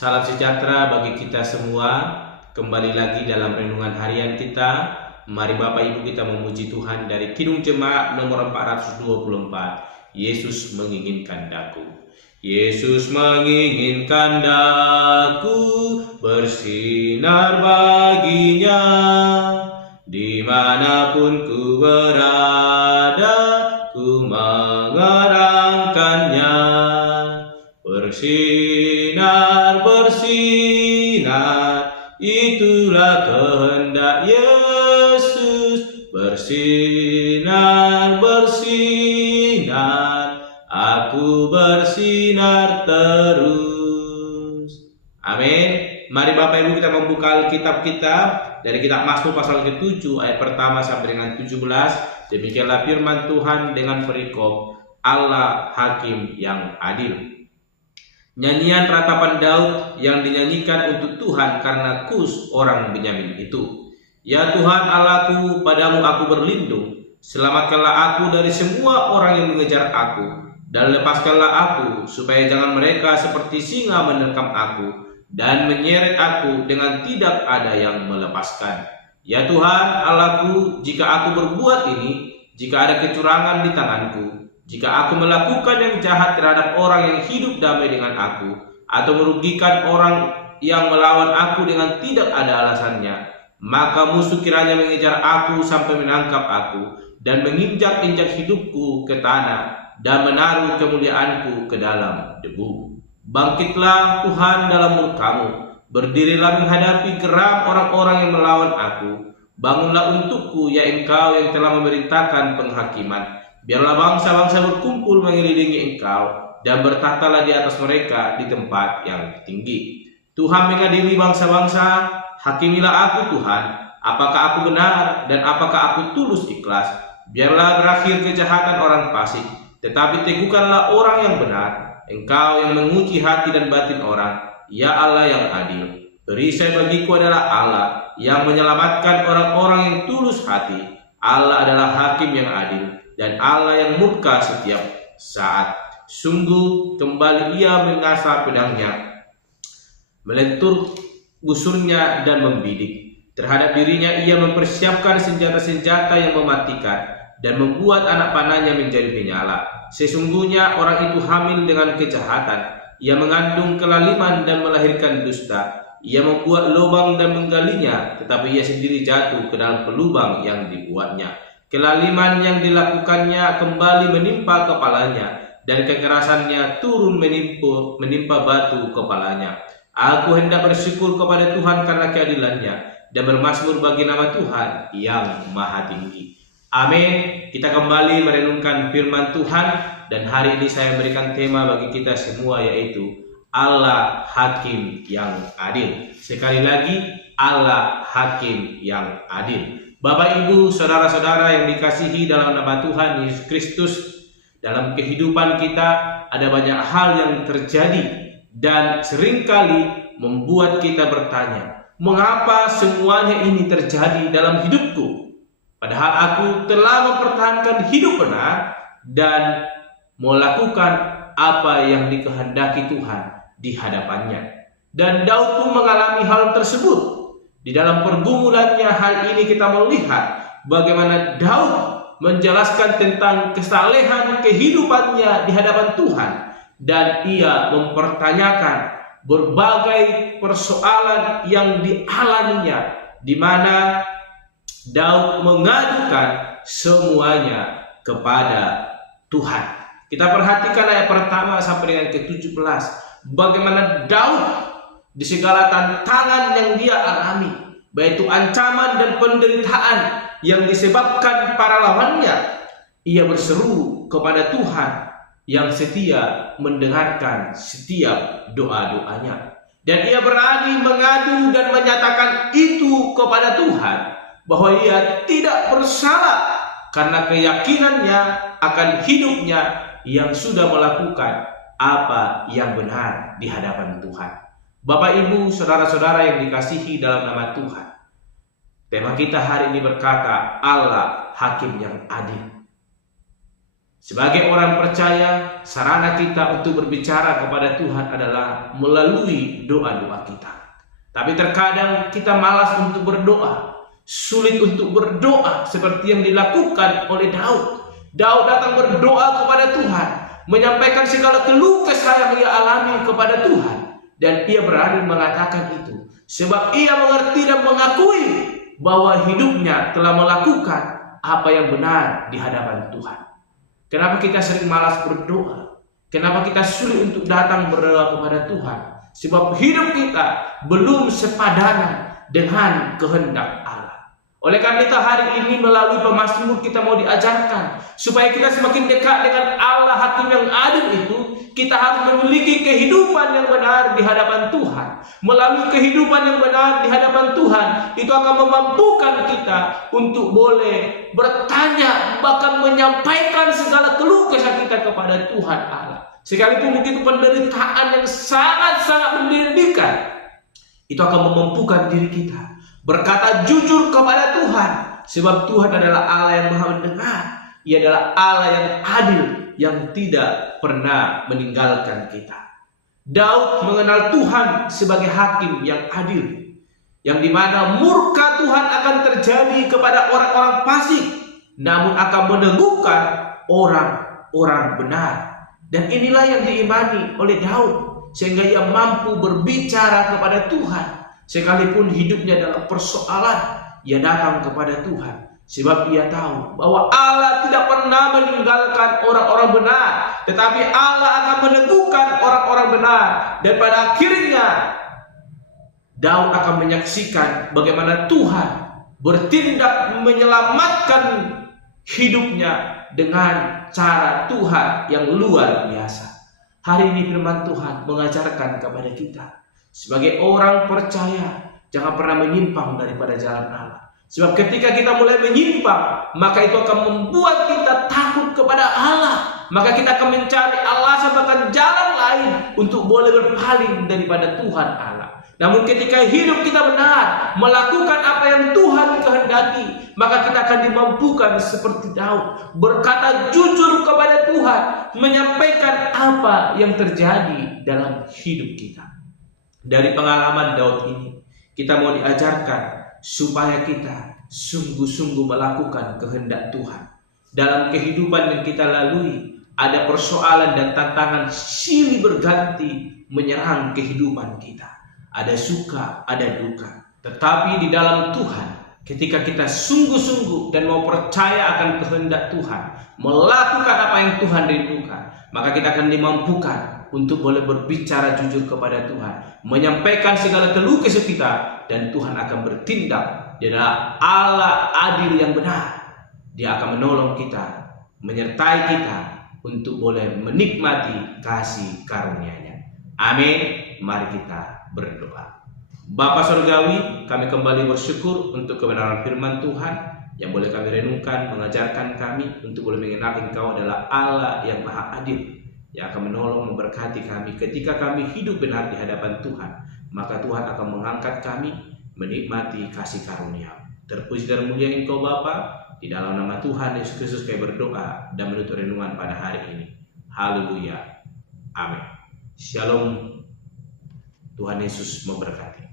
Salam sejahtera bagi kita semua. Kembali lagi dalam renungan harian kita. Mari Bapak Ibu kita memuji Tuhan dari Kidung Jemaat nomor 424. Yesus menginginkan daku. Yesus menginginkan daku bersinar baginya. Dimanapun ku berada, ku mengerangkannya. Bersinar, itulah kehendak Yesus. Bersinar, aku bersinar terus. Amin. Mari Bapak Ibu kita membuka Alkitab kita dari kitab Mazmur pasal ke-7 ayat pertama sampai dengan 17. Demikianlah firman Tuhan dengan perikop Allah Hakim yang adil. Nyanyian ratapan Daud yang dinyanyikan untuk Tuhan karena Kus orang Benyamin itu. Ya Tuhan Allahku, padamu aku berlindung. Selamatkanlah aku dari semua orang yang mengejar aku, dan lepaskanlah aku supaya jangan mereka seperti singa menerkam aku dan menyeret aku dengan tidak ada yang melepaskan. Ya Tuhan Allahku, jika aku berbuat ini, jika ada kecurangan di tanganku, jika aku melakukan yang jahat terhadap orang yang hidup damai dengan aku, atau merugikan orang yang melawan aku dengan tidak ada alasannya, maka musuh kiranya mengejar aku sampai menangkap aku, dan menginjak-injak hidupku ke tanah, dan menaruh kemuliaanku ke dalam debu. Bangkitlah Tuhan dalam murka-Mu, berdirilah menghadapi geram orang-orang yang melawan aku. Bangunlah untukku, ya Engkau yang telah memerintahkan penghakiman. Biarlah bangsa-bangsa berkumpul mengelilingi Engkau, dan bertahtalah di atas mereka di tempat yang tinggi. Tuhan mengadili bangsa-bangsa, hakimilah aku Tuhan, apakah aku benar dan apakah aku tulus ikhlas. Biarlah berakhir kejahatan orang fasik, tetapi teguhkanlah orang yang benar. Engkau yang menguji hati dan batin orang, ya Allah yang adil. Perisai bagiku adalah Allah yang menyelamatkan orang-orang yang tulus hati. Allah adalah hakim yang adil, dan Allah yang murka setiap saat. Sungguh kembali ia mengasah pedangnya, melentur busurnya dan membidik. Terhadap dirinya ia mempersiapkan senjata-senjata yang mematikan, dan membuat anak panahnya menjadi menyala. Sesungguhnya orang itu hamil dengan kejahatan. Ia mengandung kelaliman dan melahirkan dusta. Ia membuat lubang dan menggalinya, tetapi ia sendiri jatuh ke dalam pelubang yang dibuatnya. Kelaliman yang dilakukannya kembali menimpa kepalanya, dan kekerasannya turun menimpa batu kepalanya. Aku hendak bersyukur kepada Tuhan karena keadilannya, dan bermazmur bagi nama Tuhan yang maha tinggi. Amin. Kita kembali merenungkan firman Tuhan, dan hari ini saya berikan tema bagi kita semua, yaitu Allah Hakim yang adil. Sekali lagi, Allah Hakim yang adil. Bapak Ibu, saudara-saudara yang dikasihi dalam nama Tuhan Yesus Kristus, dalam kehidupan kita ada banyak hal yang terjadi dan seringkali membuat kita bertanya, mengapa semuanya ini terjadi dalam hidupku? Padahal aku telah mempertahankan hidup benar dan melakukan apa yang dikehendaki Tuhan di hadapannya. Dan Daud pun mengalami hal tersebut. Di dalam pergumulannya hal ini kita melihat bagaimana Daud menjelaskan tentang kesalehan kehidupannya di hadapan Tuhan, dan ia mempertanyakan berbagai persoalan yang dialaminya, di mana Daud mengadukan semuanya kepada Tuhan. Kita perhatikan ayat pertama sampai dengan ke-17, bagaimana Daud di segala tantangan yang dia alami, baik itu ancaman dan penderitaan yang disebabkan para lawannya, ia berseru kepada Tuhan yang setia mendengarkan setiap doa-doanya. Dan ia berani mengadu dan menyatakan itu kepada Tuhan, bahwa ia tidak bersalah karena keyakinannya akan hidupnya yang sudah melakukan apa yang benar di hadapan Tuhan. Bapak Ibu, saudara-saudara yang dikasihi dalam nama Tuhan, tema kita hari ini berkata Allah Hakim yang adil. Sebagai orang percaya, sarana kita untuk berbicara kepada Tuhan adalah melalui doa-doa kita. Tapi terkadang kita malas untuk berdoa, sulit untuk berdoa seperti yang dilakukan oleh Daud. Daud datang berdoa kepada Tuhan, menyampaikan segala keluh kesah yang ia alami kepada Tuhan, dan ia berani mengatakan itu sebab ia mengerti dan mengakui bahwa hidupnya telah melakukan apa yang benar di hadapan Tuhan. Kenapa kita sering malas berdoa? Kenapa kita sulit untuk datang berdoa kepada Tuhan? Sebab hidup kita belum sepadanan dengan kehendak Allah. Oleh karena itu hari ini melalui pemazmur kita mau diajarkan supaya kita semakin dekat dengan Allah Hakim yang adil itu, kita harus memiliki kehidupan yang benar di hadapan Tuhan. Melalui kehidupan yang benar di hadapan Tuhan, itu akan memampukan kita untuk boleh bertanya, bahkan menyampaikan segala keluh kesah kita kepada Tuhan Allah. Sekalipun itu penderitaan yang sangat-sangat menyedihkan, itu akan memampukan diri kita berkata jujur kepada Tuhan. Sebab Tuhan adalah Allah yang Maha mendengar. Ia adalah Allah yang adil, yang tidak pernah meninggalkan kita. Daud mengenal Tuhan sebagai hakim yang adil, yang dimana murka Tuhan akan terjadi kepada orang-orang fasik, namun akan meneguhkan orang-orang benar. Dan inilah yang diimani oleh Daud, sehingga ia mampu berbicara kepada Tuhan. Sekalipun hidupnya dalam persoalan, ia datang kepada Tuhan. Sebab ia tahu bahwa Allah tidak pernah meninggalkan orang-orang benar, tetapi Allah akan meneguhkan orang-orang benar. Dan pada akhirnya Daud akan menyaksikan bagaimana Tuhan bertindak menyelamatkan hidupnya dengan cara Tuhan yang luar biasa. Hari ini firman Tuhan mengajarkan kepada kita, sebagai orang percaya, jangan pernah menyimpang daripada jalan Allah. Sebab ketika kita mulai menyimpang, maka itu akan membuat kita takut kepada Allah. Maka kita akan mencari alasan bahkan jalan lain untuk boleh berpaling daripada Tuhan Allah. Namun ketika hidup kita benar, melakukan apa yang Tuhan kehendaki, maka kita akan dimampukan seperti Daud, berkata jujur kepada Tuhan, menyampaikan apa yang terjadi dalam hidup kita. Dari pengalaman Daud ini, kita mau diajarkan supaya kita sungguh-sungguh melakukan kehendak Tuhan. Dalam kehidupan yang kita lalui, ada persoalan dan tantangan silih berganti menyerang kehidupan kita. Ada suka, ada duka. Tetapi di dalam Tuhan, ketika kita sungguh-sungguh dan mau percaya akan kehendak Tuhan, melakukan apa yang Tuhan rindukan, maka kita akan dimampukan untuk boleh berbicara jujur kepada Tuhan, menyampaikan segala keluh kesah kita, dan Tuhan akan bertindak. Dia adalah Allah adil yang benar. Dia akan menolong kita, menyertai kita untuk boleh menikmati kasih karunia-Nya. Amin. Mari kita berdoa. Bapa Surgawi, kami kembali bersyukur untuk kebenaran firman Tuhan yang boleh kami renungkan, mengajarkan kami untuk boleh mengenal Engkau adalah Allah yang Maha Adil, yang akan menolong, memberkati kami ketika kami hidup benar di hadapan Tuhan. Maka Tuhan akan mengangkat kami menikmati kasih karunia. Terpuji dan mulia Engkau Bapa. Di dalam nama Tuhan Yesus Kristus kami berdoa dan menutup renungan pada hari ini. Haleluya. Amin. Shalom. Tuhan Yesus memberkati.